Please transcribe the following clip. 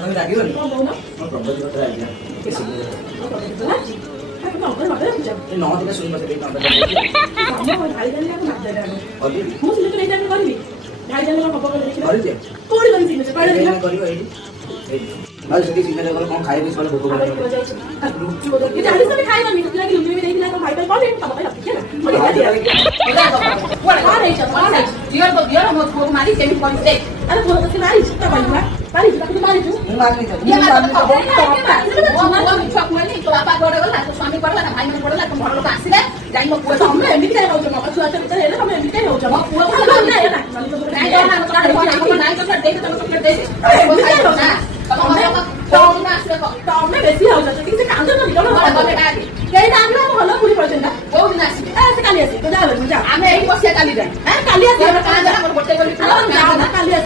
ତମେ ରାଗିବନି କଣ କହୁନ? ମୋ ପ୍ରପୋଜ କଥା ରାଗିଲା ନଅ ଦିନ ଶୁଣି ମତେ ଟିକେ କାମ ଭାଇ ଜାଣିଲେ ମୁଁ ସିଲେକ୍ଟ ଏଇ ଟାଇମ୍ କରିବି। ଭାଇ ଜାଣିଲେ ହବ ବୋଲି ଦେଖିବା କରିଛେ କୋଉଠି କରିବି ସିଲେକ୍ଟ କହିଲେ କରିବ ଏଇଠି ଆଉ ସେଠି ସିଗ୍ନେଚର କଲେ କଣ ଖାଇବି ସେମାନେ ଭୋକ ଜାଣିଛ ତମେ ଖାଇବନି ସେଥିଲାଗି ଲୁଚି ବି ଦେଇଥିଲା ତମ ଭାଇ ପାଇଁ କରିବି ତମ ପାଇଁ ରଖିଛି ହେଲା ଝିଅ ତ ଝିଅ ମୋ ପୁଅକୁ ମାରି କେମିତି କରିଛି ଦେଖ। ଆରେ ପୁଅ ତତେ ମାରିଛୁ ତା କହିବା ମାରିଛୁ ତାକୁ ମାରିଛୁ ମୁଁ ମାରିନି ଛୁଆ କୁହେନି ତୋ ବାପା କୁଆଡେ ଗଲା ତୋ ସ୍ୱାମୀ କୁଆଡେ ଗଲା ଭାଇ ମାନେ କୁଆଡେ ଗଲା ତମ ଘର ଲୋକ ଆସିଲେ ଯାଇ ମୋ ପୁଅ ତମେ ଏମିତି କାଇଁ ହଉଛ ମୋ ଛୁଆ ଭିତରେ ହେଲେ ତମେ ଏମିତି କାଇଁ ହଉଛ ମୋ ପୁଅ ନାଇଁ ତମେ ବେଶୀ ହଉଛ ଟିକେ ସେ କାନ୍ଦୁନ କେହି କାନ୍ଦିବ ଭଲ ପୁରୀ ପର୍ଯ୍ୟନ୍ତ କୋଉ ଦିନ ଆସିବେ ସେ କାଲି ଆସିବେ ଯା ଆମେ ଏଇଠି ବସିବା କାଲି ଯାଏ କାଲି ଆସିବେ ଗୋଟେ କାଲି ଆସିବେ